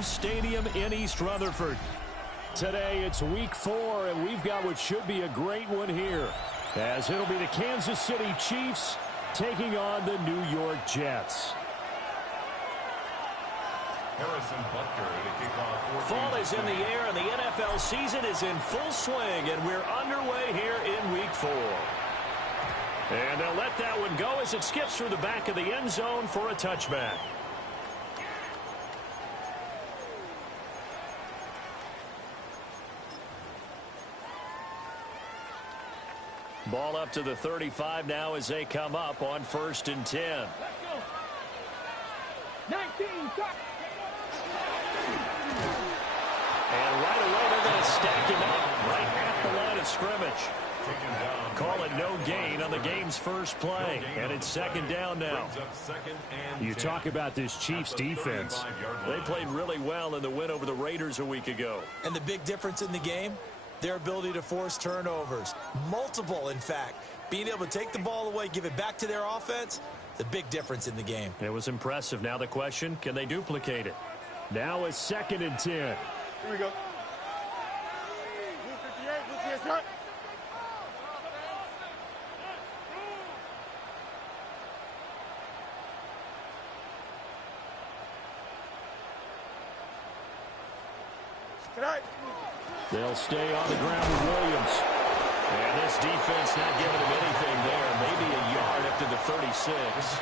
Braves Stadium in East Rutherford. Today it's week 4, and we've got what should be a great one here, as it'll be the Kansas City Chiefs taking on the New York Jets. Fall is in the air, and the NFL season is in full swing, and we're underway here in week 4. And they'll let that one go as it skips through the back of the end zone for a touchback. Ball up to the 35 now as they come up on 1st and 10. Let's go. 19, stop. And right away they're going to stack him up right at the line of scrimmage. Call it no gain on the game's first play, and it's 2nd down now. You talk about this Chiefs defense. They played really well in the win over the Raiders a week ago. And the big difference in the game, their ability to force turnovers. Multiple, in fact. Being able to take the ball away, give it back to their offense, the big difference in the game. It was impressive. Now the question, can they duplicate it? Now it's 2nd and 10. Here we go. Blue 58, blue 58, start. Tonight. They'll stay on the ground with Williams. And this defense not giving him anything there. Maybe a yard up to the 36.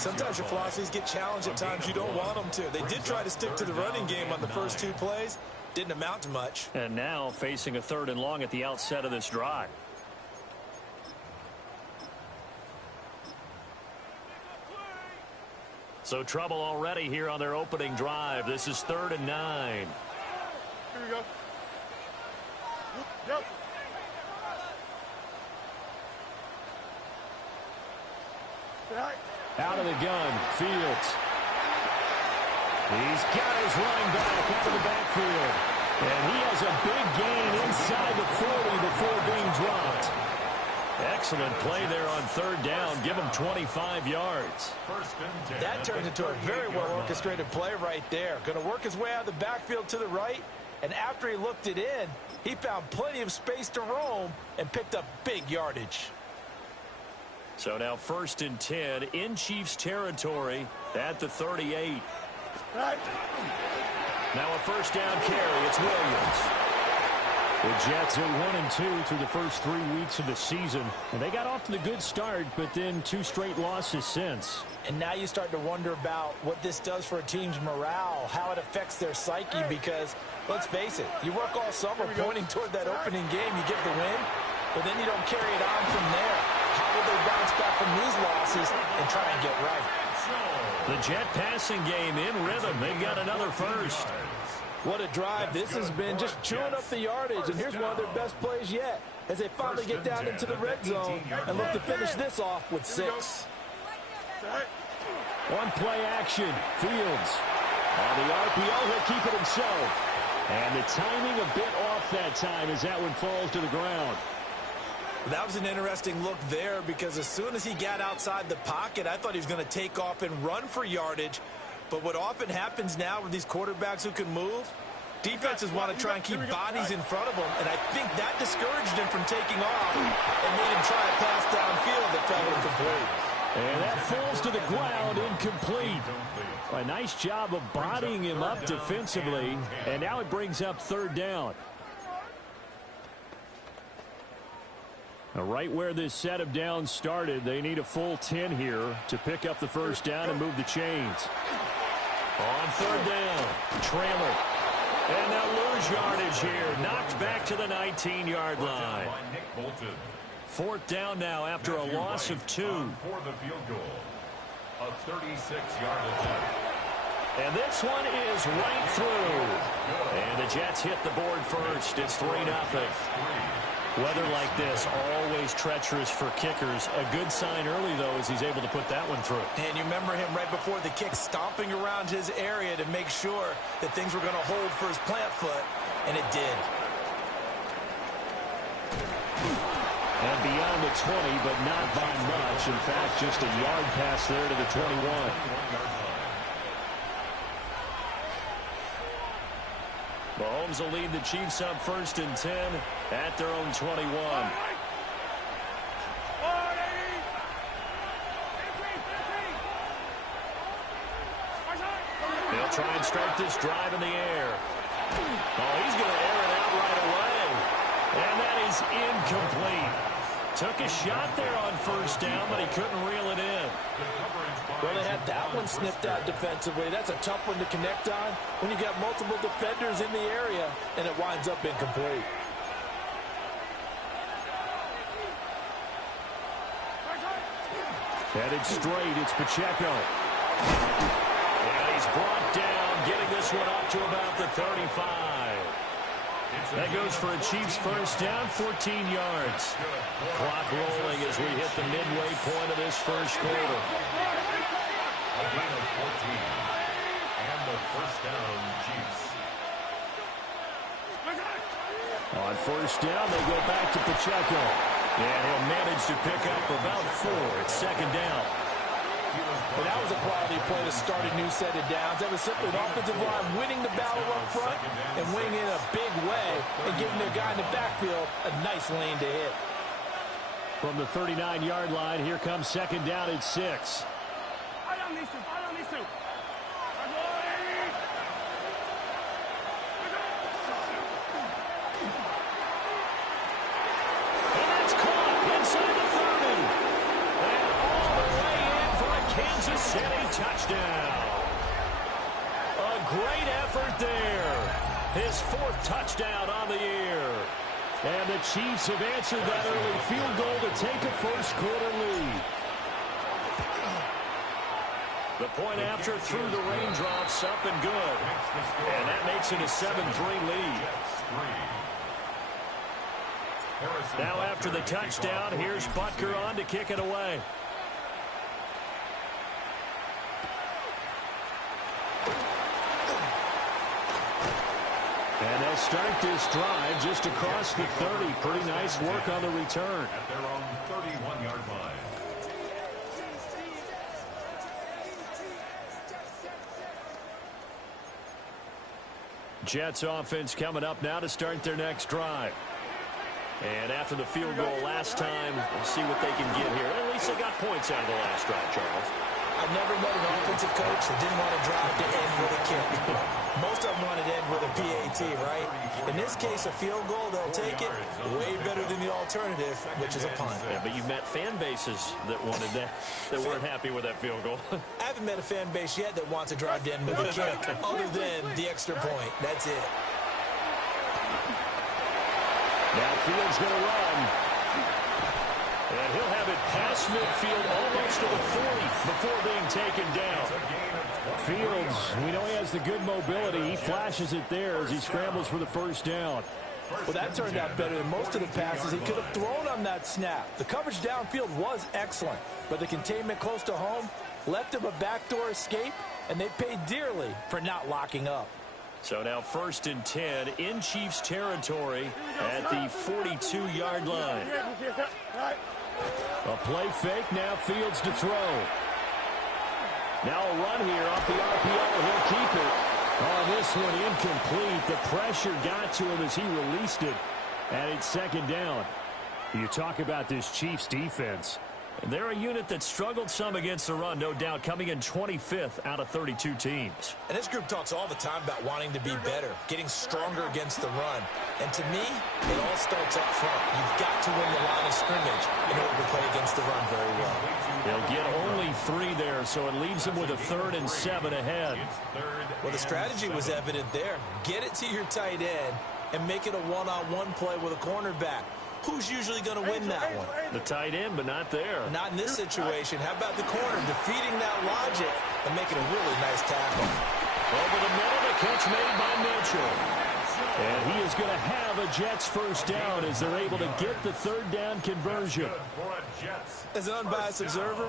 Sometimes your philosophies get challenged at times you don't want them to. They did try to stick to the running game on the first 2 plays. Didn't amount to much. And now facing a 3rd and long at the outset of this drive. So trouble already here on their opening drive. This is 3rd and 9. Here we go. Yep. Tonight. Out of the gun, Fields. He's got his running back out of the backfield. And he has a big gain inside the 40 before being dropped. Excellent play there on 3rd down. Give him 25 yards. That turned into a very well-orchestrated play right there. Going to work his way out of the backfield to the right. And after he looked it in, he found plenty of space to roam and picked up big yardage. So now 1st and 10 in Chiefs territory at the 38. Right. Now a 1st down carry. It's Williams. The Jets are 1-2 through the first 3 weeks of the season. And they got off to the good start, but then 2 straight losses since. And now you start to wonder about what this does for a team's morale, how it affects their psyche, because, let's face it, you work all summer pointing toward that opening game, you get the win, but then you don't carry it on from there. How will they bounce back from these losses and try and get right? The Jet passing game in rhythm. They've got another first. What a drive this has been, just chewing up the yardage, and here's one of their best plays yet as they finally get down into the red zone and look to finish this off with 6. One play action. Fields. On the RPO, he'll keep it himself. And the timing a bit off that time as that one falls to the ground. That was an interesting look there because as soon as he got outside the pocket, I thought he was going to take off and run for yardage. But what often happens now with these quarterbacks who can move, defenses want to try and keep bodies in front of them, and I think that discouraged him from taking off and made him try a pass downfield that fell incomplete. And that falls to the ground, incomplete. A nice job of bodying him up defensively, and now it brings up 3rd down. Now, right where this set of downs started, they need a full 10 here to pick up the 1st down and move the chains. On 3rd down, trailer. And they'll lose yardage here. Knocked back to the 19-yard line. 4th down now after a loss of 2. For the field goal, a 36-yard attempt. And this one is right through. And the Jets hit the board first. It's 3-0. Weather like this, always treacherous for kickers. A good sign early, though, as he's able to put that one through. And you remember him right before the kick stomping around his area to make sure that things were going to hold for his plant foot, and it did. And beyond the 20, but not by much. In fact, just a yard pass there to the 21. Mahomes will lead the Chiefs up 1st and 10 at their own 21. They'll try and start this drive in the air. Oh, he's going to air it out right away. And that is incomplete. Took a shot there on 1st down, but he couldn't reel it in. Well, they had that one sniffed out defensively. That's a tough one to connect on when you got multiple defenders in the area, and it winds up incomplete. Headed straight, it's Pacheco. And he's brought down, getting this one up to about the 35. That goes for a Chiefs 1st down, 14 yards. Clock rolling as we hit the midway point of this 1st quarter. A gain of 14. And the 1st down, Chiefs. On 1st down, they go back to Pacheco. And he'll manage to pick up about 4 at 2nd down. But that was a quality play to start a new set of downs. That was simply an offensive line winning the battle up front and winning in a big way and giving their guy in the backfield a nice lane to hit. From the 39-yard line, here comes 2nd down at 6. Touchdown. A great effort there. His 4th touchdown on the year. And the Chiefs have answered that early field goal to take a 1st quarter lead. The point after through the raindrops, up and good. And that makes it a 7-3 lead. Now after the touchdown, here's Butker on to kick it away. And they'll start this drive just across the 30. Pretty nice work on the return. At their own 31-yard line. Jets offense coming up now to start their next drive. And after the field goal last time, we'll see what they can get here. At least they got points out of the last drive, Charles. I've never met an offensive coach that didn't want to drive to end with a kick. Most of them wanted to end with a PAT, right? In this case, a field goal, they'll take it. Way better than the alternative, which is a punt. Yeah, but you've met fan bases that wanted that, that weren't happy with that field goal. I haven't met a fan base yet that wants to drive to end with a kick, other than the extra point. That's it. Now Fields going to run. And he'll have it past midfield almost to the 40 before being taken down. Fields, we know he has the good mobility. He flashes it there as he scrambles for the 1st down. Well, that turned out better than most of the passes he could have thrown on that snap. The coverage downfield was excellent, but the containment close to home left him a backdoor escape, and they paid dearly for not locking up. So now 1st and 10 in Chiefs territory at the 42-yard line. A play fake, now Fields to throw. Now a run here off the RPO, he'll keep it. Oh, this one incomplete. The pressure got to him as he released it. And it's 2nd down. You talk about this Chiefs defense. They're a unit that struggled some against the run, no doubt, coming in 25th out of 32 teams. And this group talks all the time about wanting to be better, getting stronger against the run. And to me, it all starts up front. You've got to win the line of scrimmage in order to play against the run very well. They'll get only 3 there, so it leaves them with a 3rd and 7 ahead. Well, the strategy was evident there. Get it to your tight end and make it a one-on-one play with a cornerback. Who's usually going to win that one? The tight end, but not there. Not in this situation. How about the corner defeating that logic and making a really nice tackle? Over the middle, the catch made by Mitchell. And he is going to have a Jets 1st down as they're able to get the 3rd down conversion. As an unbiased observer,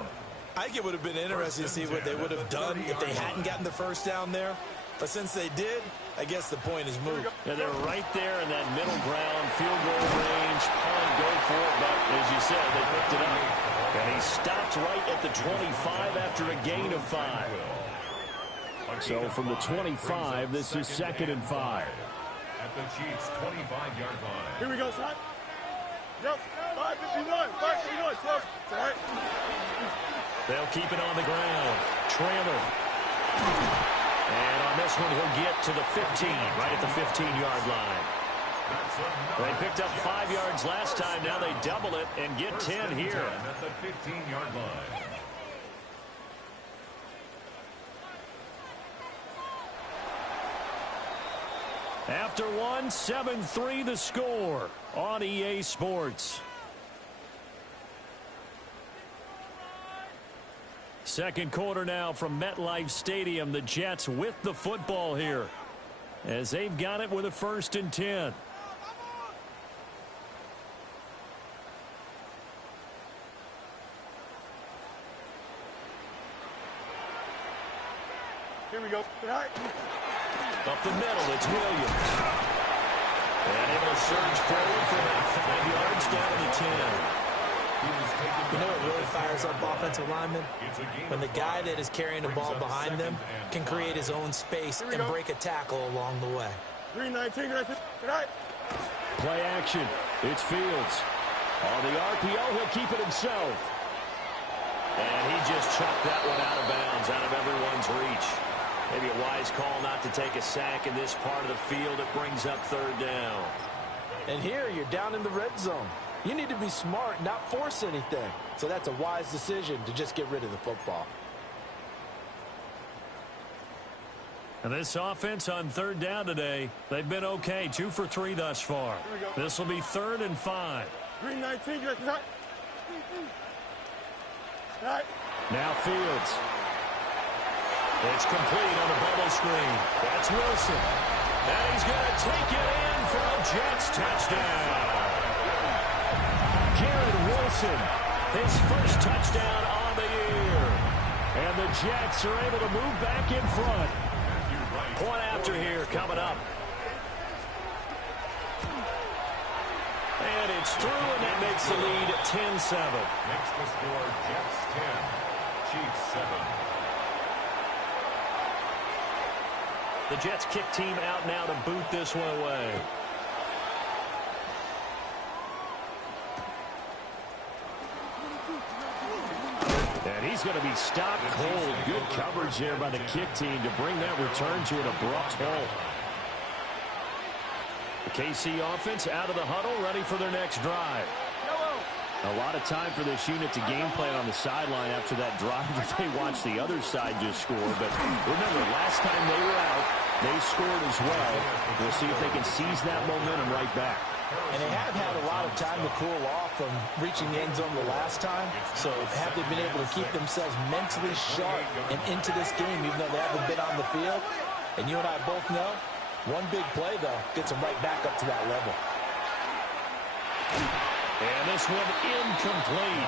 I think it would have been interesting to see what they would have done if they hadn't gotten the 1st down there. But since they did, I guess the point is moot. And they're right there in that middle ground, field goal range, punt, go for it. But as you said, they picked it up. And he stopped right at the 25 after a gain of 5. So from the 25, this is 2nd and 5. at the Chiefs' 25-yard line. Here we go, son. Yep, 5:51, 5:51, close. It's all right. They'll keep it on the ground. Trammell. And on this one, he'll get to the 15, right at the 15-yard line. They picked up 5 yards last time. Now they double it and get 10 here. At the 15-yard line. After one, 7-3 the score on EA Sports. Second quarter now from MetLife Stadium. The Jets with the football here as they've got it with a 1st and 10. Here we go. All right. Up the middle, it's Williams. And able to surge forward for about 5 yards down to the 10. You know what really fires up offensive linemen? When the guy that is carrying the ball behind them can create his own space and break a tackle along the way. 3:19, good night. Play action. It's Fields. On the RPO, he'll keep it himself. And he just chucked that one out of bounds, out of everyone's reach. Maybe a wise call not to take a sack in this part of the field. It brings up 3rd down. And here you're down in the red zone. You need to be smart, not force anything. So that's a wise decision to just get rid of the football. And this offense on 3rd down today, they've been okay. 2 for 3 thus far. This will be 3rd and 5. 3:19, good night. All right. Now Fields. It's complete on the bubble screen. That's Wilson. And he's going to take it in for a Jets touchdown. Garrett Wilson, his first touchdown on the year. And the Jets are able to move back in front. Point after here coming up. And it's through, and that makes the lead 10-7. Makes the score Jets 10, Chiefs 7. The Jets kick team out now to boot this one away. And he's going to be stopped cold. Good coverage there by the kick team to bring that return to an abrupt halt. The KC offense out of the huddle, ready for their next drive. A lot of time for this unit to game plan on the sideline after that drive that they watched the other side just score. But remember, last time they were out, they scored as well. We'll see if they can seize that momentum right back. And they have had a lot of time to cool off from reaching the end zone the last time. So have they been able to keep themselves mentally sharp and into this game, even though they haven't been on the field? And you and I both know, one big play, though, gets them right back up to that level. And this one incomplete.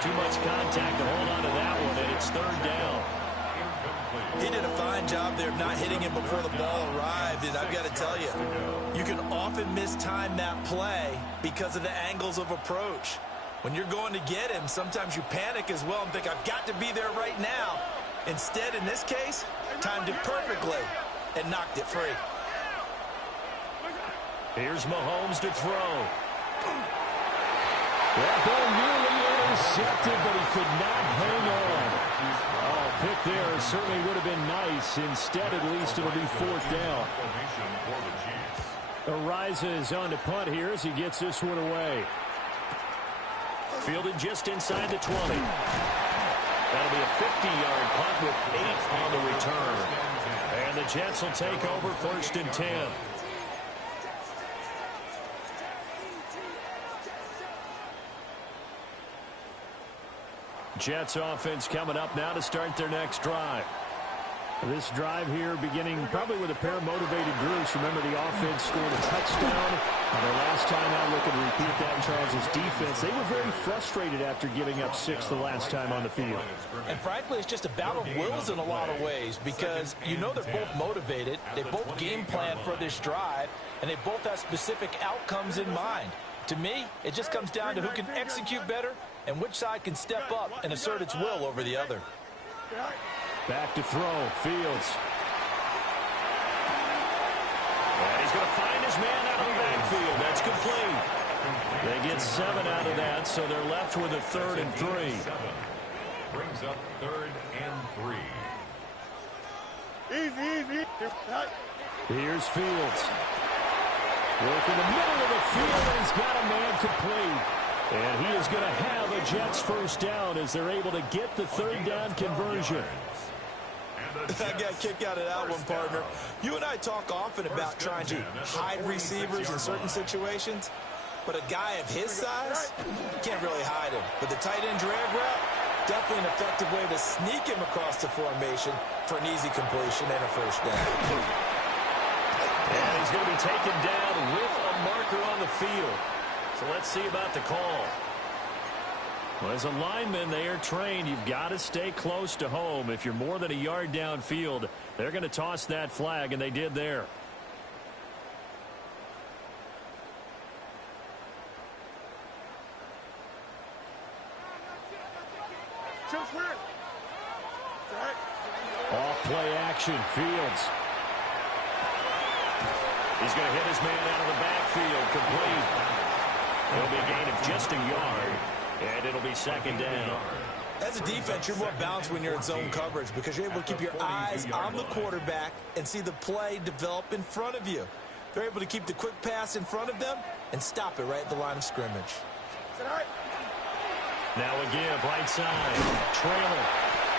Too much contact to hold on to that one, and it's 3rd down. He did a fine job there of not hitting him before the ball arrived, and I've got to tell you, you can often mistime that play because of the angles of approach. When you're going to get him, sometimes you panic as well and think, I've got to be there right now. Instead, in this case, timed it perfectly and knocked it free. Here's Mahomes to throw. That ball nearly intercepted, but he could not hang on. Oh, pick there certainly would have been nice. Instead, at least it'll be 4th down. Arises on to punt here as he gets this one away. Fielded just inside the 20. That'll be a 50-yard punt with 8 on the return. And the Jets will take over 1st and 10. Jets offense coming up now to start their next drive. This drive here beginning probably with a pair of motivated groups. Remember, the offense scored a touchdown. Their last time out, looking to repeat that in Charles' defense. They were very frustrated after giving up 6 the last time on the field. And frankly, it's just a battle of wills in a lot of ways because you know they're both motivated. They both game plan for this drive, and they both have specific outcomes in mind. To me, it just comes down to who can execute better and which side can step up and assert its will over the other. Back to throw, Fields. And he's going to find his man out of the backfield. That's complete. They get 7 out of that, so they're left with a 3rd and 3. Brings up 3rd and 3. Easy. Here's Fields. Working the middle of the field, and he's got a man complete. And he is going to have a Jets first down as they're able to get the 3rd down conversion. I got a kick out of that one, partner. You and I talk often about trying to hide receivers in certain situations, but a guy of his size, you can't really hide him. But the tight end drag route, definitely an effective way to sneak him across the formation for an easy completion and a first down. And he's going to be taken down with a marker on the field. So let's see about the call. Well, as a lineman, they are trained. You've got to stay close to home. If you're more than a yard downfield, they're going to toss that flag, and they did there. Off play action, Fields. He's going to hit his man out of the backfield, complete. It'll be a gain of just a yard, and it'll be 2nd down. As a defense, you're more balanced when you're in zone coverage because you're able to keep your eyes on the quarterback and see the play develop in front of you. They're able to keep the quick pass in front of them and stop it right at the line of scrimmage. Now again, right side, trailer.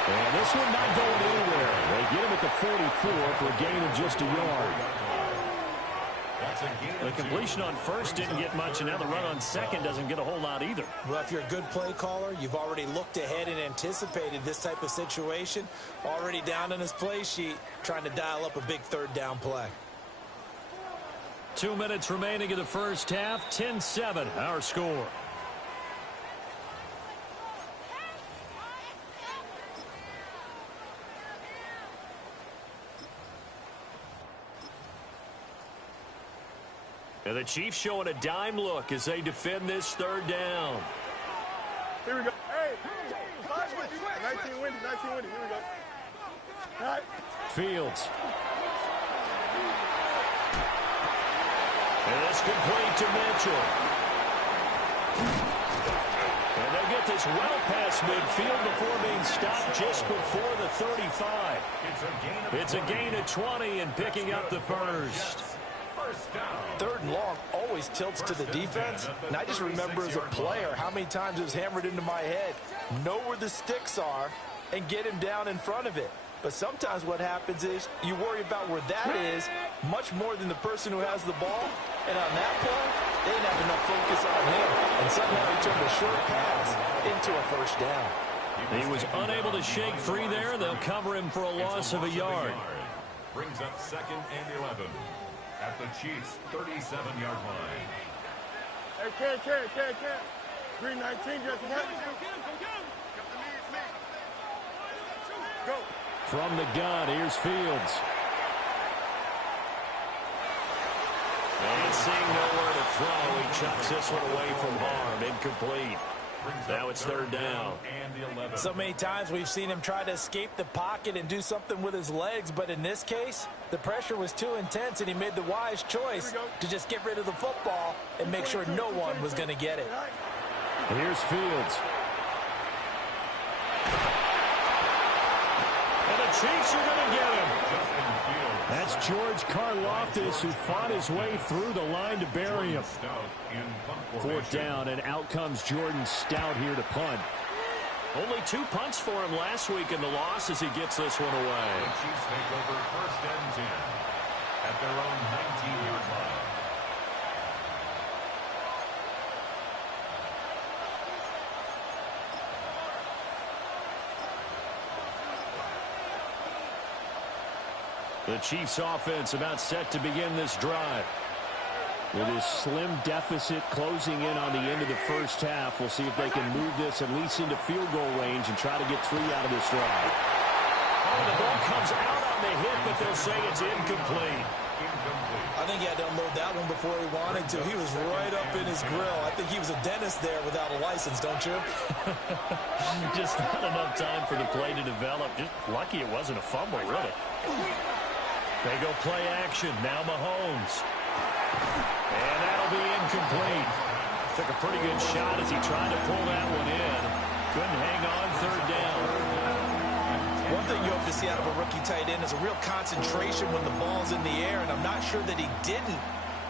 And this one not going anywhere. They get him at the 44 for a gain of just a yard. The completion on first didn't get much, and now the run on second doesn't get a whole lot either. Well, if you're a good play caller, you've already looked ahead and anticipated this type of situation. Already down on his play sheet, trying to dial up a big 3rd down play. 2 minutes remaining in the first half. 10-7, our score. And the Chiefs showing a dime look as they defend this 3rd down. Here we go. Hey, 19 windy. Here we go. All right. Fields. And it's complete to Mitchell. And they get this well past midfield before being stopped just before the 35. It's a gain of 20 and picking up the first. 3rd and long always tilts to the defense, and I just remember as a player how many times it was hammered into my head. Know where the sticks are and get him down in front of it. But sometimes what happens is you worry about where that is much more than the person who has the ball. And on that play, they didn't have enough focus on him. And somehow he turned a short pass into a first down. He was unable to shake free there, and they'll cover him for a loss of a yard. Brings up 2nd and 11 at the Chiefs' 37-yard line. Hey, can't. Green 19, just one. Go. From the gun, here's Fields. And seeing nowhere to throw, he chucks this one away from harm. Incomplete. Now it's 3rd down. So many times we've seen him try to escape the pocket and do something with his legs, but in this case, the pressure was too intense, and he made the wise choice to just get rid of the football and make sure no one was going to get it. Here's Fields. And the Chiefs are going to get him. That's George Karlaftis, who fought his way through the line to bury him. 4th down, and out comes Jordan Stout here to punt. Only 2 punts for him last week in the loss as he gets this one away. The Chiefs take over 1st and 10 at their own 19-yard line. The Chiefs offense about set to begin this drive. With his slim deficit closing in on the end of the first half, we'll see if they can move this at least into field goal range and try to get 3 out of this drive. Oh, the ball comes out on the hit, but they'll say it's incomplete. I think he had to unload that one before he wanted to. He was right up in his grill. I think he was a dentist there without a license, don't you? Just not enough time for the play to develop. Just lucky it wasn't a fumble, really. They go play action. Now Mahomes. And that'll be incomplete. Took a pretty good shot as he tried to pull that one in. Couldn't hang on third down. One thing you hope to see out of a rookie tight end is a real concentration when the ball's in the air, and I'm not sure that he didn't,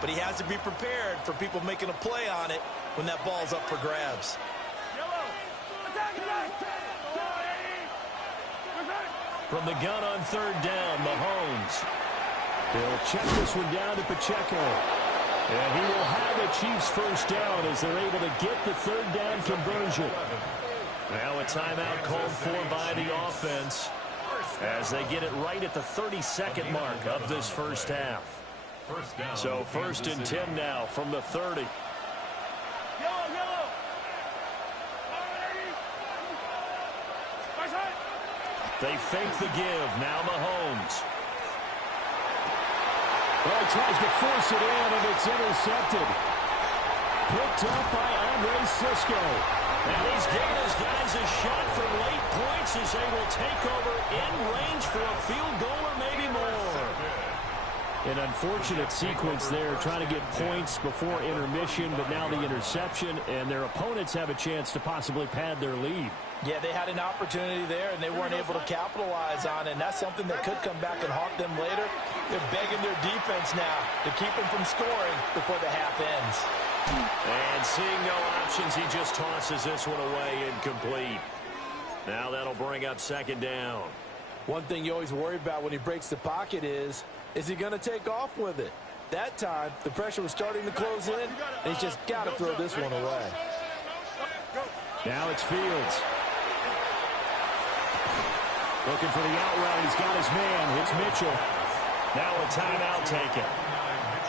but he has to be prepared for people making a play on it when that ball's up for grabs. From the gun on third down, Mahomes. They'll check this one down to Pacheco. And he will have a Chiefs first down as they're able to get the third down conversion. Now a timeout called for by the offense as they get it right at the 32nd mark of this first half. So first and 10 now from the 30. They fake the give. Now Mahomes. Well, he tries to force it in, and it's intercepted. Picked up by Andre Cisco. And he's giving his guys a shot from late points as they will take over in range for a field goal or maybe more. An unfortunate sequence there, trying to get points before intermission, but now the interception, and their opponents have a chance to possibly pad their lead. Yeah, they had an opportunity there, and they weren't able to capitalize on it, and that's something that could come back and haunt them later. They're begging their defense now to keep them from scoring before the half ends. And seeing no options, he just tosses this one away incomplete. Now that'll bring up second down. One thing you always worry about when he breaks the pocket is he going to take off with it? That time, the pressure was starting to close in, and he's just got to throw this one away. Now it's Fields. Looking for the out route. He's got his man. It's Mitchell. Now a timeout taken.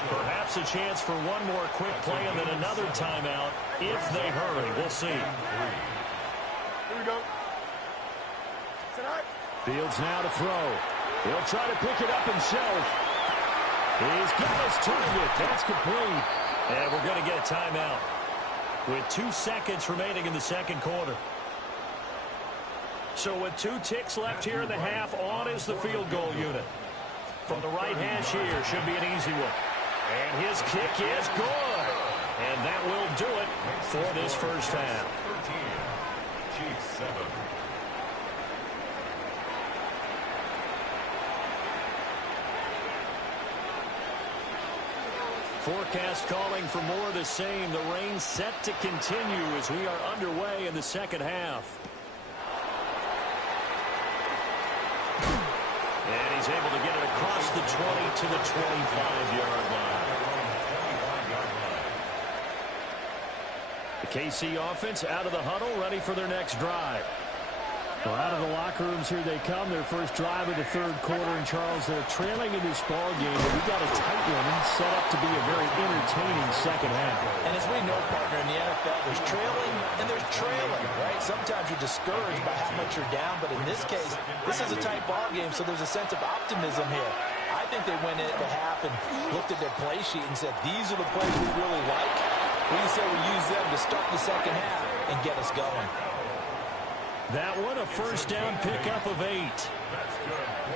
Perhaps a chance for one more quick play and then another timeout if they hurry. We'll see. Here we go. Fields now to throw. He'll try to pick it up himself. He's got his target. That's complete. And we're going to get a timeout with 2 seconds remaining in the second quarter. So with 2 ticks left here in the half, on is the field goal unit. From the right hash here, should be an easy one. And his kick is good. And that will do it for this first half. 13, Chiefs 7. Forecast calling for more of the same. The rain set to continue as we are underway in the second half. And he's able to get it across the 20 to the 25-yard line. The KC offense out of the huddle, ready for their next drive. Well, out of the locker rooms, here they come. Their first drive of the third quarter. And, Charles, they're trailing in this ball game, but we got a tight one set up to be a very entertaining second half. And as we know, partner, in the NFL, there's trailing and there's trailing, right? Sometimes you're discouraged by how much you're down, but in this case, this is a tight ball game, so there's a sense of optimism here. I think they went into half and looked at their play sheet and said, these are the plays we really like. We say we use them to start the second half and get us going. That one, a first down pickup of 8.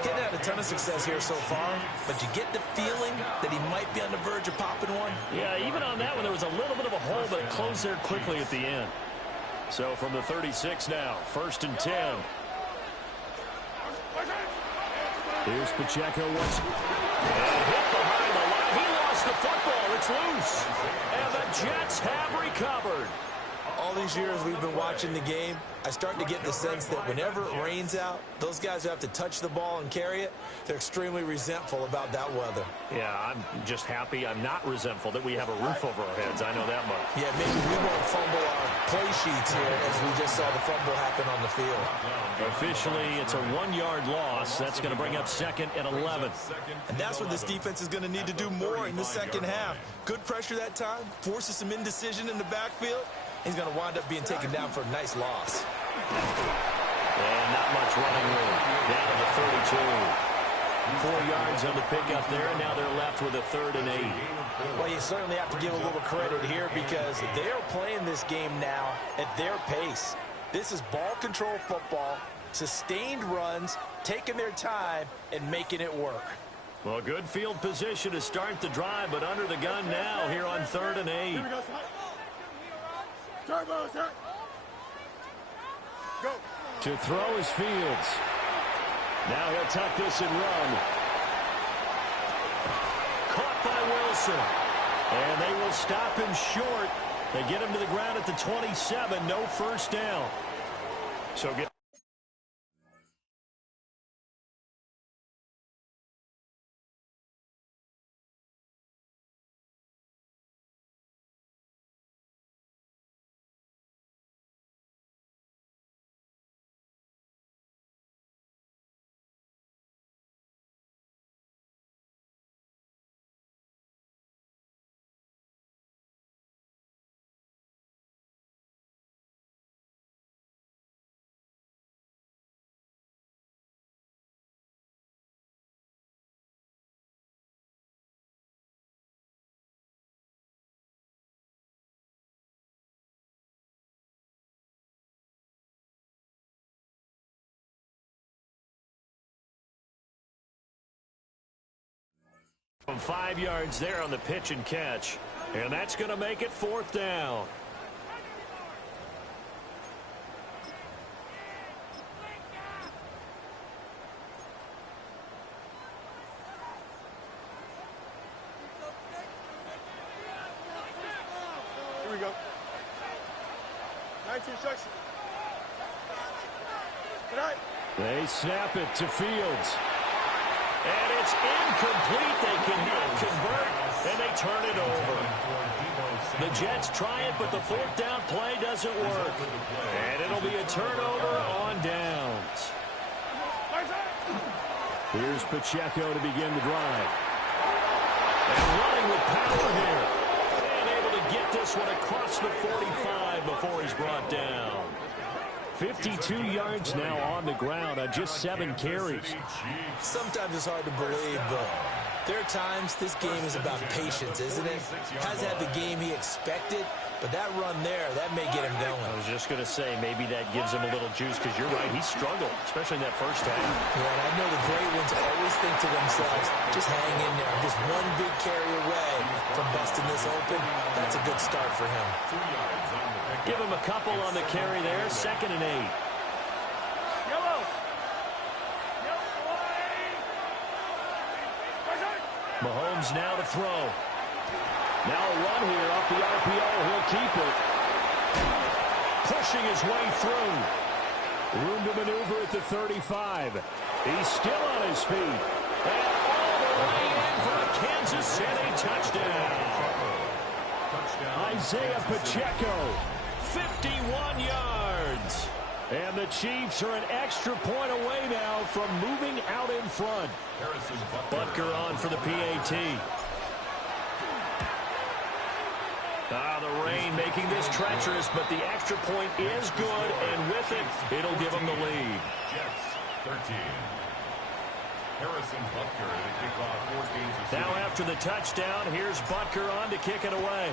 Getting had a ton of success here so far, but you get the feeling that he might be on the verge of popping one. Yeah, even on that one, there was a little bit of a hole, but it closed there quickly at the end. So from the 36 now, first and 10. Here's Pacheco. And hit behind the line. He lost the football. It's loose. And the Jets have recovered. All these years we've been watching the game, I start to get the sense that whenever it rains out, those guys who have to touch the ball and carry it, they're extremely resentful about that weather. Yeah, I'm just happy I'm not resentful that we have a roof over our heads. I know that much. Yeah, maybe we won't fumble our play sheets here as we just saw the fumble happen on the field. Officially, it's a 1-yard loss. That's going to bring up second and 11. And that's what this defense is going to need to do more in the second half. Good pressure that time, forces some indecision in the backfield. He's going to wind up being taken down for a nice loss. And not much running room. Down to the 32. 4 yards on the pickup there, and now they're left with a 3rd and 8. Well, you certainly have to give a little credit here because they are playing this game now at their pace. This is ball control football, sustained runs, taking their time, and making it work. Well, good field position to start the drive, but under the gun now here on 3rd and 8. Here we go. Turbo, sir. Go. To throw is Fields. Now he'll tuck this and run. Caught by Wilson. And they will stop him short. They get him to the ground at the 27. No first down. So get. From 5 yards there on the pitch and catch. And that's going to make it 4th down. Here we go. 19 instruction. Good night. They snap it to Fields. And it's incomplete. They cannot convert, and they turn it over. The Jets try it, but the 4th down play doesn't work. And it'll be a turnover on downs. Here's Pacheco to begin the drive. And running with power here. And able to get this one across the 45 before he's brought down. 52 yards now on the ground on just 7 carries. Sometimes it's hard to believe, but there are times this game is about patience, isn't it? Hasn't had the game he expected, but that run there, that may get him going. I was just going to say, maybe that gives him a little juice, because you're right, he struggled, especially in that first half. Yeah, and I know the great ones always think to themselves, just hang in there. Just one big carry away from busting this open. That's a good start for him. Give him a couple on the carry there, 2nd and 8. Mahomes now to throw. Now a run here off the RPO. He'll keep it. Pushing his way through. Room to maneuver at the 35. He's still on his feet. And all the way in for a Kansas City touchdown. Isaiah Pacheco. 51 yards. And the Chiefs are an extra point away now from moving out in front. Butker on for the PAT. The rain making this treacherous, but the extra point is good, and with it, it'll give them the lead. Jets 13. Harrison Butker to kick off 14. Now after the touchdown, here's Butker on to kick it away.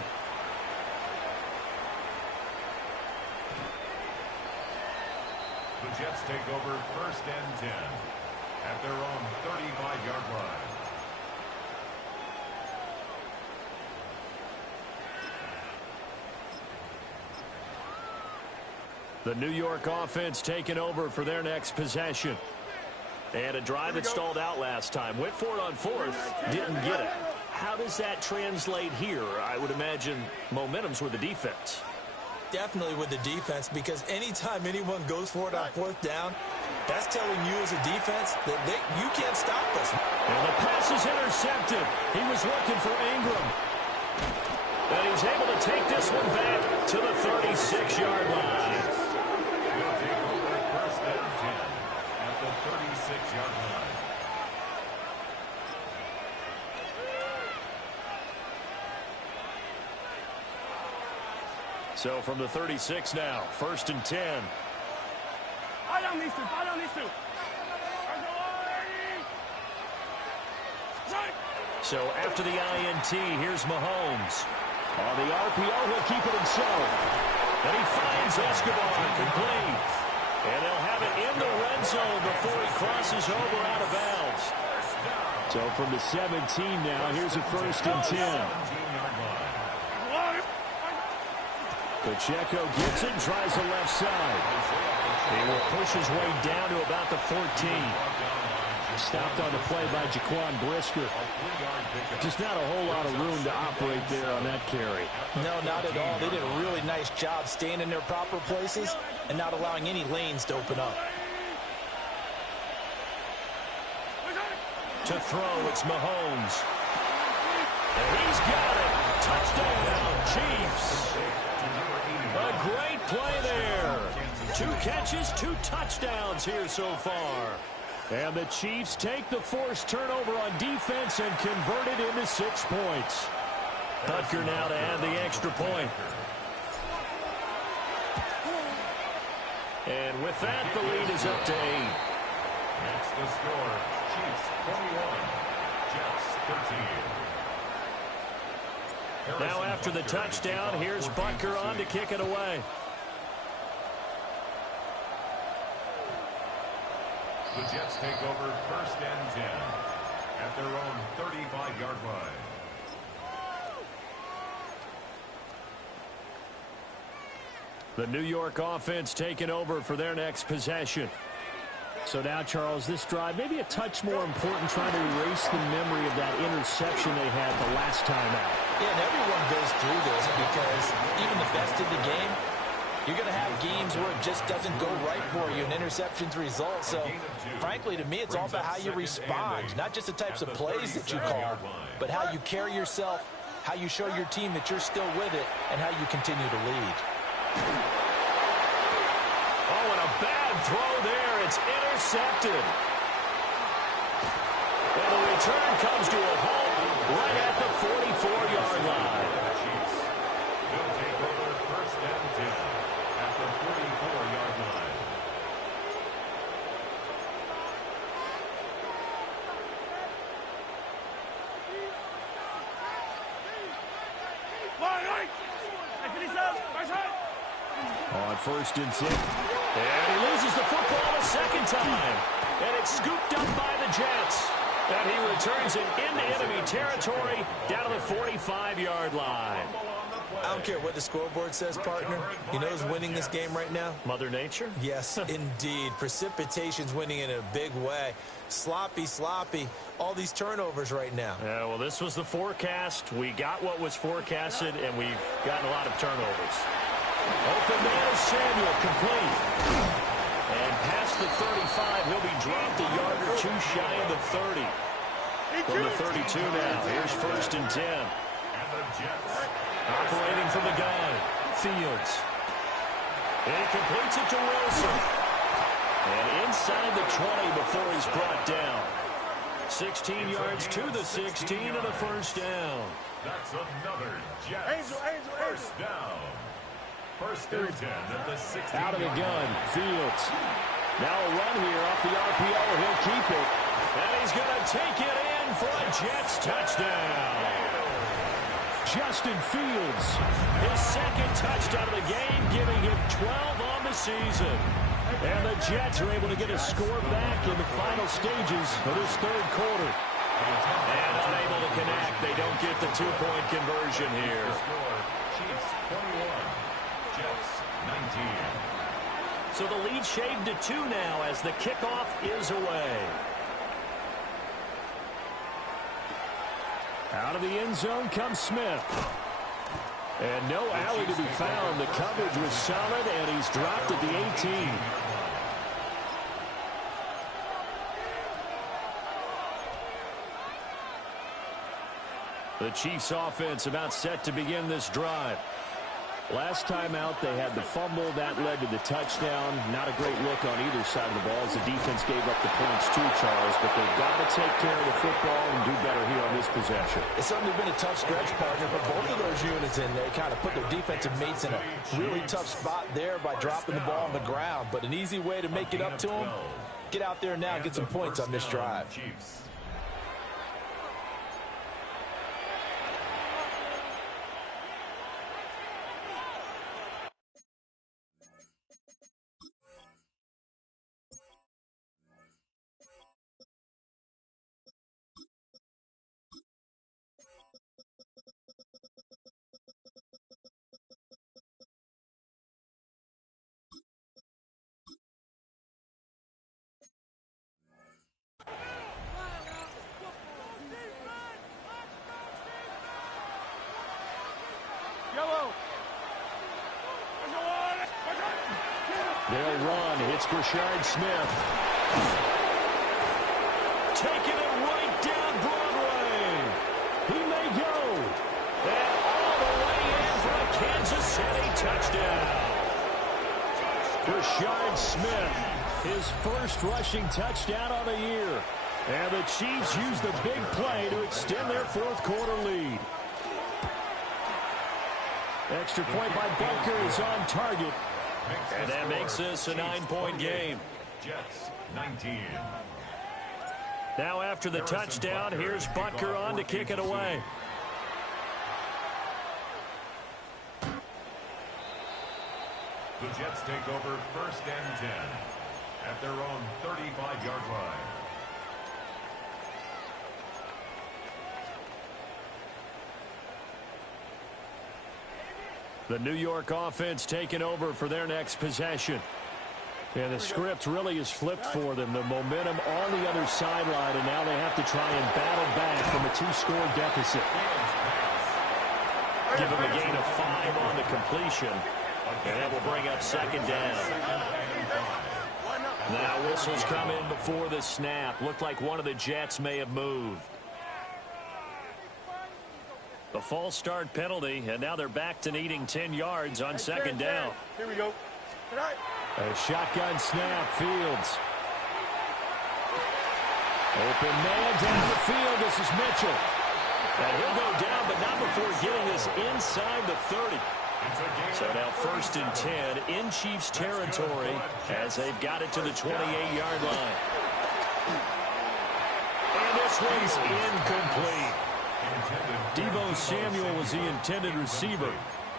The Jets take over 1st and 10 at their own 35-yard line. The New York offense taking over for their next possession. And a drive that stalled out last time. Went for it on 4th, didn't get it. How does that translate here? I would imagine momentum's with the defense. Definitely with the defense, because anytime anyone goes for it on 4th down, that's telling you as a defense that you can't stop us. And the pass is intercepted. He was looking for Ingram. And he's able to take this one back to the 36-yard line. They'll take over 1st and 10 at the 36-yard line. So from the 36 now, 1st and 10. I don't need to. So after the INT, here's Mahomes. On the RPO, he'll keep it himself. And he finds Escobar complete. And they'll have it in the red zone before he crosses over out of bounds. So from the 17 now, here's a 1st and 10. 17-yard line. Pacheco gets it, tries the left side. He will push his way down to about the 14. Stopped on the play by Jaquan Brisker. Just not a whole lot of room to operate there on that carry. No, not at all. They did a really nice job staying in their proper places and not allowing any lanes to open up. To throw, it's Mahomes. And he's got it. Touchdown, Chiefs. A great play there. 2 catches, 2 touchdowns here so far. And the Chiefs take the forced turnover on defense and convert it into 6 points. Butker now to add the extra point. And with that, the lead is up to 8. That's the score. Chiefs 21, Jets 13. Now after the touchdown, here's Butker on to kick it away. The Jets take over 1st and 10 at their own 35-yard line. The New York offense taking over for their next possession. So now, Charles, this drive maybe a touch more important, trying to erase the memory of that interception they had the last time out. Yeah, and everyone goes through this because even the best in the game, you're going to have games where it just doesn't go right for you, and interceptions result. So, frankly, to me, it's all about how you respond, not just the types of plays that you call, but how you carry yourself, how you show your team that you're still with it, and how you continue to lead. Oh, and a bad throw there. It's intercepted. And the return comes to a halt right at the 44-yard line. They'll take over 1st and 10 at the 44-yard line. On 1st and 10. And he loses the football a second time. And it's scooped up by the Jets. And he returns it into enemy territory down to the 45-yard line. I don't care what the scoreboard says, partner. You know who's winning this game right now? Mother Nature? Yes, indeed. Precipitation's winning in a big way. Sloppy, all these turnovers right now. Yeah, well, this was the forecast. We got what was forecasted, and we've gotten a lot of turnovers. Open man is Samuel, complete. And past the 35, he'll be dropped a yard or 2 shy of the 30. From the 32 now, here's 1st and 10. And the Jets Operating from the gun, Fields. And he completes it to Wilson. And inside the 20 before he's brought down. 16 yards to the 16 and a 1st down. That's another Jets first down. 1st and 10 at the 16. Out of the gun, Fields. Now a run here off the RPO. He'll keep it. And he's going to take it in for a Jets touchdown. Justin Fields, his 2nd touchdown of the game, giving him 12 on the season. And the Jets are able to get a score back in the final stages of this 3rd quarter. And unable to connect. They don't get the 2-point conversion here. Chiefs 21, Jets 19. So the lead shaved to 2 now as the kickoff is away. Out of the end zone comes Smith. And no alley to be found. The coverage was solid, and he's dropped at the 18. The Chiefs offense about set to begin this drive. Last time out, they had the fumble. That led to the touchdown. Not a great look on either side of the ball as the defense gave up the points too, Charles. But they've got to take care of the football and do better here on this possession. It's certainly been a tough stretch, partner, but both of those units in there kind of put their defensive mates in a really tough spot there by dropping the ball on the ground. But an easy way to make it up to them, get out there now and get some points on this drive. Chiefs. They'll run. It's Brashard Smith. Taking it right down Broadway. He may go. And all the way in for a Kansas City touchdown. Brashard Smith, his first rushing touchdown of the year. And the Chiefs use the big play to extend their fourth quarter lead. Extra point by Butker is on target. And that makes this a 9-point game. Jets 19. Now after the touchdown, here's Butker on to kick it away. The Jets take over 1st and 10 at their own 35-yard line. The New York offense taking over for their next possession. And the script really is flipped for them. The momentum on the other sideline, and now they have to try and battle back from a 2-score deficit. Give them a gain of 5 on the completion. And that will bring up 2nd down. Now whistles come in before the snap. Looked like one of the Jets may have moved. The false start penalty, and now they're back to needing 10 yards on 2nd down. Here we go. A shotgun snap, Fields. Open man down the field. This is Mitchell. And he'll go down, but not before getting this inside the 30. So now 1st and 10 in Chiefs territory as they've got it to the 28-yard line. And this one's incomplete. Deebo Samuel was the intended receiver,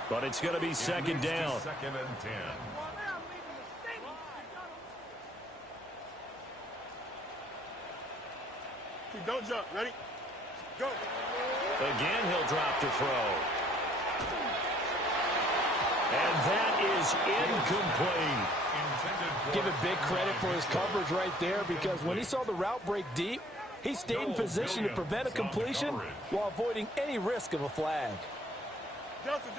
but it's going to be 2nd down. 2nd and 10. Don't jump. Ready? Go. Again, he'll drop to throw. And that is incomplete. Give it big credit for his coverage right there, because when he saw the route break deep, he stayed in position to prevent a completion while avoiding any risk of a flag. Justin.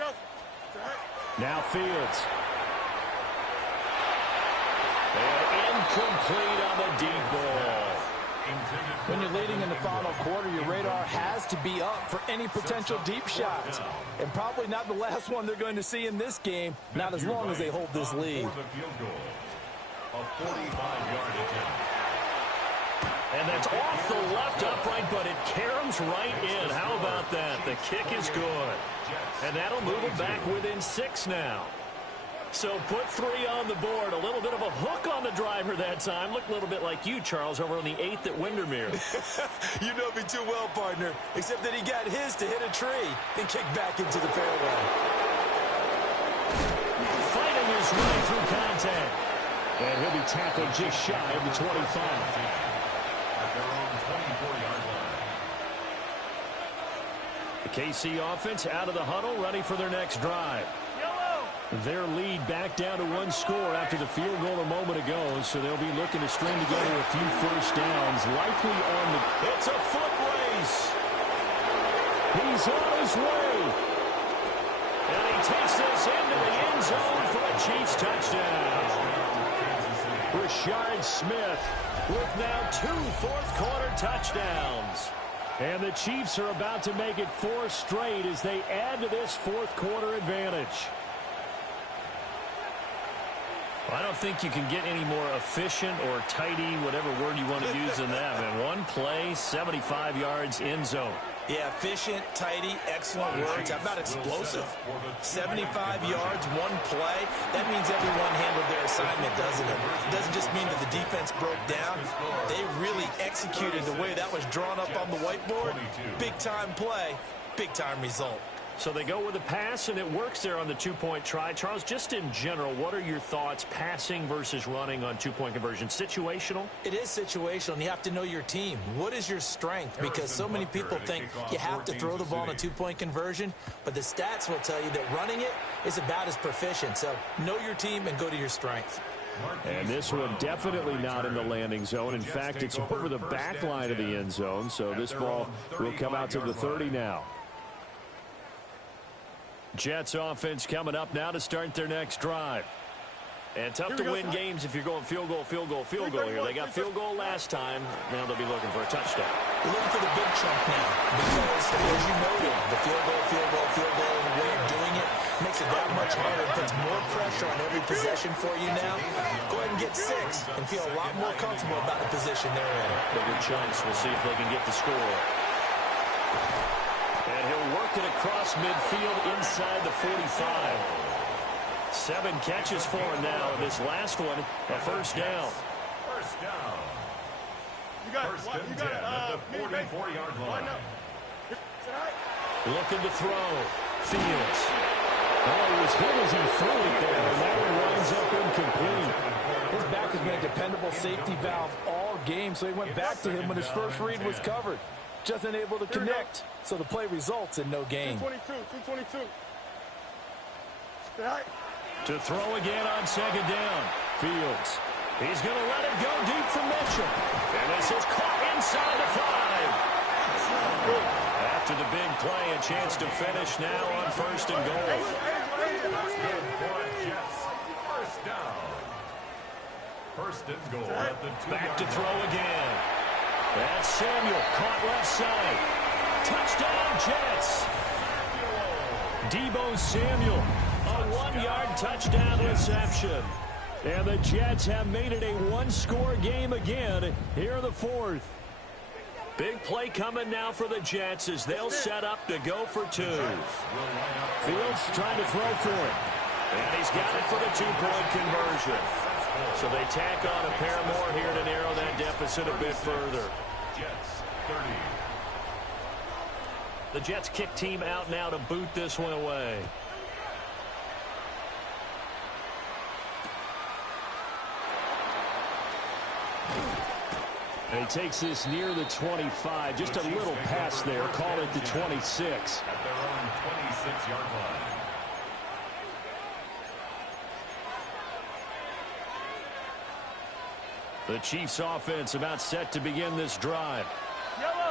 Now Fields. And incomplete on the deep ball. When you're leading in the final quarter, your radar has to be up for any potential deep shots. And probably not the last one they're going to see in this game, not as long as they hold this lead. A 45-yard attempt. And that's off the left upright, but it caroms right in. How about that? The kick is good. And that'll move them back within 6 now. So put 3 on the board. A little bit of a hook on the driver that time. Looked a little bit like you, Charles, over on the 8th at Windermere. You know me too well, partner, except that he got his to hit a tree and kick back into the fairway. Fighting his way through contact. And he'll be tackled just shy of the 25. At their own 24-yard line. The KC offense out of the huddle, ready for their next drive. Their lead back down to 1 score after the field goal a moment ago, so they'll be looking to string together a few first downs, likely on the... It's a foot race! He's on his way! And he takes this into the end zone for a Chiefs touchdown. Brashard Smith with now 2 fourth-quarter touchdowns. And the Chiefs are about to make it 4 straight as they add to this fourth-quarter advantage. I don't think you can get any more efficient or tidy, whatever word you want to use in that. And 1 play, 75 yards, end zone. Yeah, efficient, tidy, excellent words. How about explosive? 75 yards, 1 play. That means everyone handled their assignment, doesn't it? It doesn't just mean that the defense broke down. They really executed the way that was drawn up on the whiteboard. Big-time play, big-time result. So they go with a pass, and it works there on the 2-point try. Charles, just in general, what are your thoughts passing versus running on 2-point conversion? Situational? It is situational, and you have to know your team. What is your strength? Because so many people think you have to throw the ball in a 2-point conversion, but the stats will tell you that running it is about as proficient. So know your team and go to your strength. And this one definitely not in the landing zone. In fact, it's over the back line of the end zone, so this ball will come out to the 30 now. Jets offense coming up now to start their next drive. And tough to win games if you're going field goal, field goal, field goal here. They got field goal last time. Now they'll be looking for a touchdown. They're looking for the big chunk now because, as you noted, the field goal, way of doing it makes it that much harder. It puts more pressure on every possession for you now. Go ahead and get 6 and feel a lot more comfortable about the position they're in. Bigger chunks. We'll see if they can get the score. And he'll work it across midfield inside the 45. 7 catches for him now. This last one, a first down. First down. You got First and 10 at the 44-yard line. Looking to throw. Fields. Oh, he was hit as he threw it there, and that one winds up incomplete. His back has been a dependable safety valve all game, so he went back to him when his first read was covered. Just unable to connect, so the play results in no gain. 222. To throw again on second down. Fields. He's going to let it go deep for Mitchell. And this is caught inside the 5. After the big play, a chance to finish now on first and goal. Good for Jets. First down. First and goal at the 2-yard line. Back to throw again. That's Samuel. Caught left side. Touchdown, Jets. Deebo Samuel. A 1-yard touchdown reception. And the Jets have made it a one-score game again here in the 4th. Big play coming now for the Jets as they'll set up to go for 2. Fields trying to throw for it. And he's got it for the 2-point conversion. So they tack on a pair more here to narrow that deficit a bit further. Jets 30. The Jets kick team out now to boot this one away. And he takes this near the 25. Just a little pass there. Call it the 26. At their own 26-yard line. The Chiefs offense about set to begin this drive.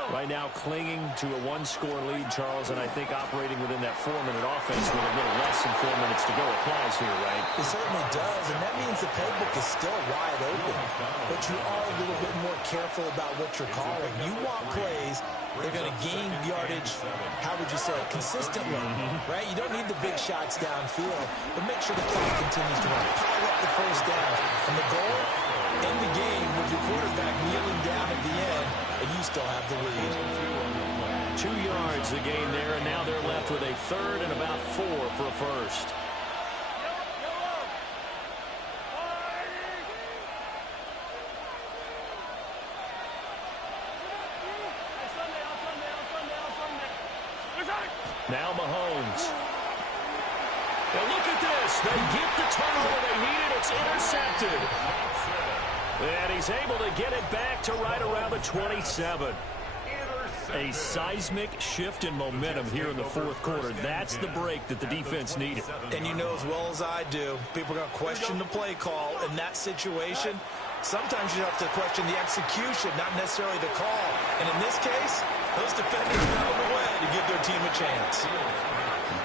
Right now clinging to a one-score lead, Charles, and I think operating within that 4-minute offense with a little less than 4 minutes to go applies here, right? It certainly does, and that means the playbook is still wide open. But you are a little bit more careful about what you're calling. You want plays they're going to gain yardage, how would you say it, consistently, right? You don't need the big shots downfield, but make sure the clock continues to run. Pile up the first down. And the goal, end the game with your quarterback kneeling down at the end, and you still have the lead. 2 yards the gain there, and now they're left with a third and about 4 for a first. Now Mahomes. Now look at this. They get the turnover they needed. It's intercepted. And he's able to get it back to right around the 27. A seismic shift in momentum here in the 4th quarter. That's the break that the defense needed. And you know as well as I do, people are going to question the play call in that situation. Sometimes you have to question the execution, not necessarily the call. And in this case, those defenders found a way to give their team a chance.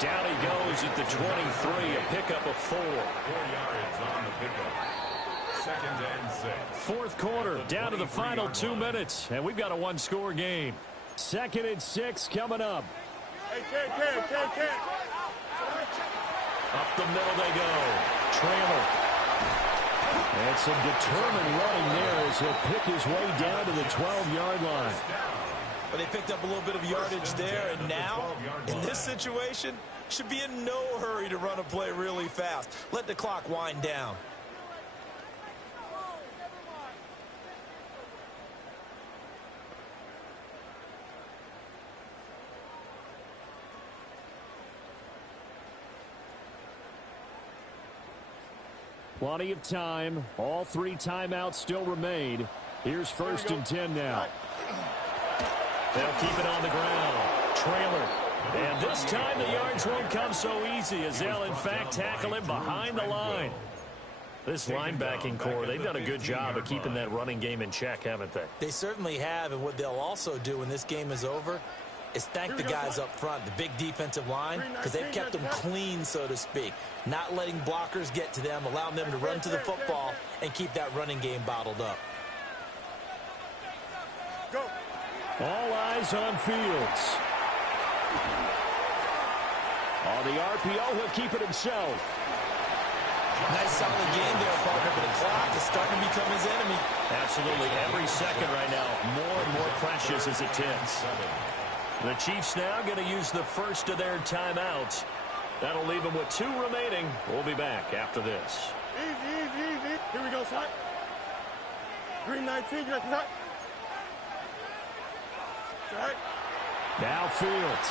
Down he goes at the 23, a pickup of 4. 4 yards on the pickup. 2nd and 6. 4th quarter, down to the final 2 minutes, and we've got a one-score game. 2nd and 6 coming up. Up the middle they go. Trammell. And some determined running there as he'll pick his way down to the 12-yard line. But they picked up a little bit of yardage there, and now, in this situation, should be in no hurry to run a play really fast. Let the clock wind down. Plenty of time. All 3 timeouts still remain. Here's 1st and 10 now. They'll keep it on the ground. Trailer. And this time the yards won't come so easy as they'll, in fact, tackle him behind the line. This linebacking core, they've done a good job of keeping that running game in check, haven't they? They certainly have, and what they'll also do when this game is over, is thank the guys up front, the big defensive line, because they've kept them clean, so to speak. Not letting blockers get to them, allowing them to run to the football and keep that running game bottled up. Go. All eyes on Fields. On the RPO, he'll keep it himself. Nice solid game there, partner, but the clock is starting to become his enemy. Absolutely. Every second right now, more and more precious as it ticks. The Chiefs now going to use the first of their timeouts. That'll leave them with 2 remaining. We'll be back after this. Easy, easy, easy. Here we go, son. Green 19, you got the shot. Right. Now Fields.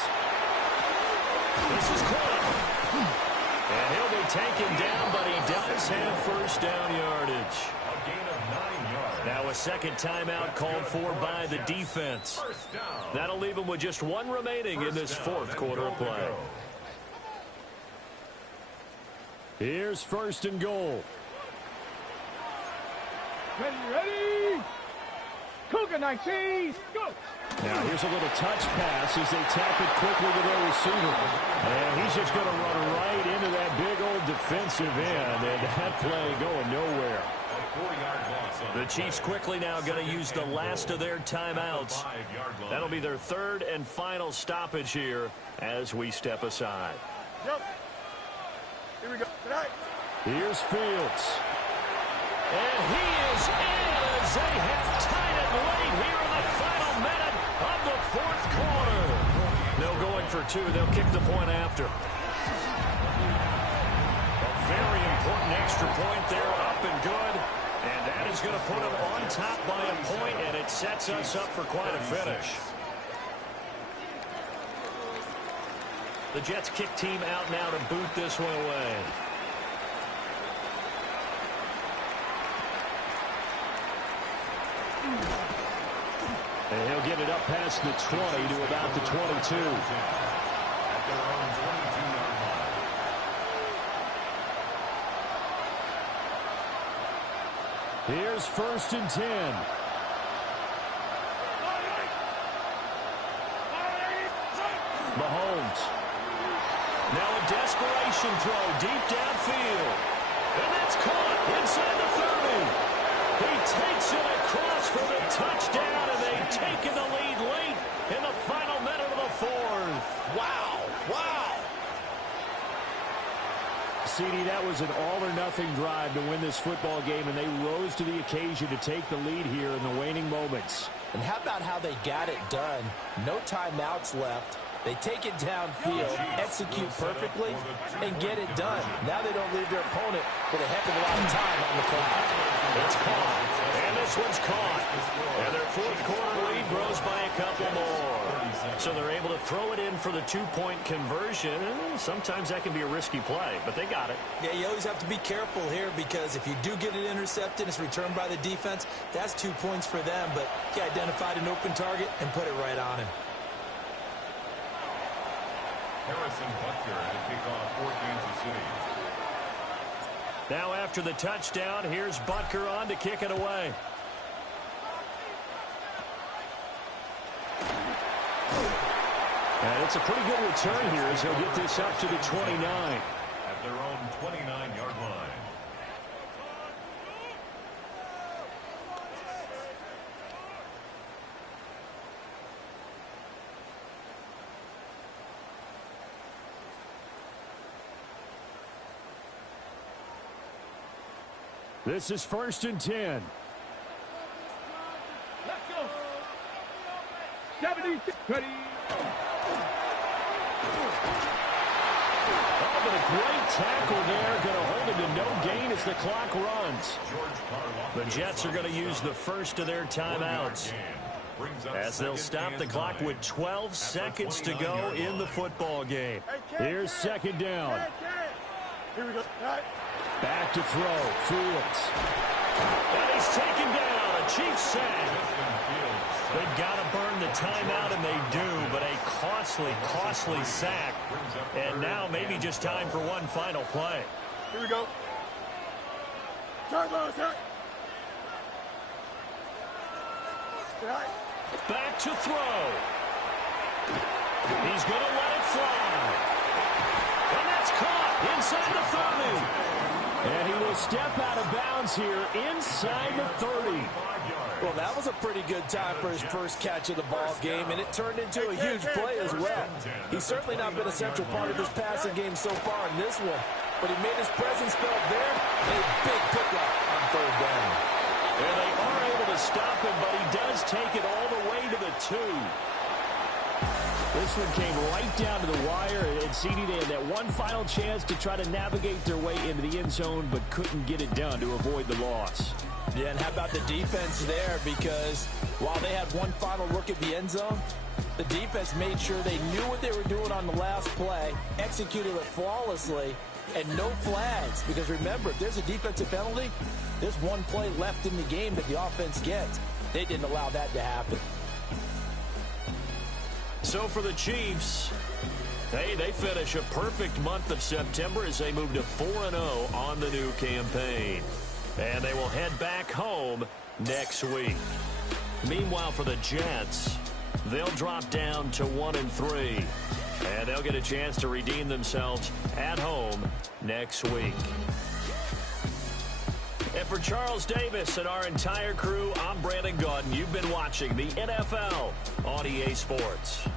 This is caught. And he'll be taken down, but he does have first down yardage. A gain of 9 yards. Now a second timeout called for by the defense. That'll leave him with just 1 remaining in this 4th quarter of play. Here's 1st and goal. Ready. Cougar 19, go. Now here's a little touch pass as they tap it quickly to their receiver. And he's just going to run right into that big old defensive end. And that play going nowhere. The Chiefs quickly now going to use the last of their timeouts. That'll be their 3rd and final stoppage here as we step aside. Yep. Here we go. Tonight. Here's Fields. And he is in as they have tied it late here in the final minute of the 4th quarter. No going for 2. They'll kick the point after. A very important extra point there, up and good. And that is going to put them on top by a point, and it sets us up for quite a finish. The Jets kick team out now to boot this one away. And he'll get it up past the 20 to about the 22. At their own 22-yard line. Here's 1st and 10. Mahomes. Now a desperation throw deep downfield. And that's caught inside the 30. He takes it across for the touchdown, and they've taken the lead late in the final minute of the 4th. Wow. Wow. CD, that was an all-or-nothing drive to win this football game, and they rose to the occasion to take the lead here in the waning moments. And how about how they got it done? No timeouts left. They take it downfield, execute perfectly, and get it done. Now they don't leave their opponent with a heck of a lot of time on the clock. It's caught. And this one's caught. And their 4th quarter lead grows by a couple more. So they're able to throw it in for the 2-point conversion. And sometimes that can be a risky play, but they got it. Yeah, you always have to be careful here because if you do get it intercepted, it's returned by the defense, that's 2 points for them. But he identified an open target and put it right on him. Harrison Butker to kick off for Kansas City. Now after the touchdown, here's Butker on to kick it away. And it's a pretty good return here as he'll get this up to the 29. At their own 29-yard line. This is 1st and 10. Let's go. 76, ready. Oh, but a great tackle there. Going to hold him to no gain as the clock runs. The Jets are going to use the first of their timeouts as they'll stop the clock with 12 seconds to go in the football game. Here's 2nd down. Here we go. All right. Back to throw. Fields. And he's taken down. A Chiefs sack. They've got to burn the timeout, and they do, but a costly sack. And now maybe just time for one final play. Here we go. Turbo attack. Back to throw. He's going to let it fly. And that's caught inside the 30. And he will step out of bounds here inside the 30. Well, that was a pretty good time for his first catch of the ball game, and it turned into a huge play as well. He's certainly not been a central part of his passing game so far in this one, but he made his presence felt there. A big pickup on third down. And they are able to stop him, but he does take it all the way to the 2. This one came right down to the wire, and CD, they had that one final chance to try to navigate their way into the end zone, but couldn't get it done to avoid the loss. Yeah, and how about the defense there? Because while they had one final look at the end zone, the defense made sure they knew what they were doing on the last play, executed it flawlessly, and no flags. Because remember, if there's a defensive penalty, there's one play left in the game that the offense gets. They didn't allow that to happen. So for the Chiefs, hey, they finish a perfect month of September as they move to 4-0 on the new campaign. And they will head back home next week. Meanwhile, for the Jets, they'll drop down to 1-3. And they'll get a chance to redeem themselves at home next week. And for Charles Davis and our entire crew, I'm Brandon Gaudin. You've been watching the NFL on EA Sports.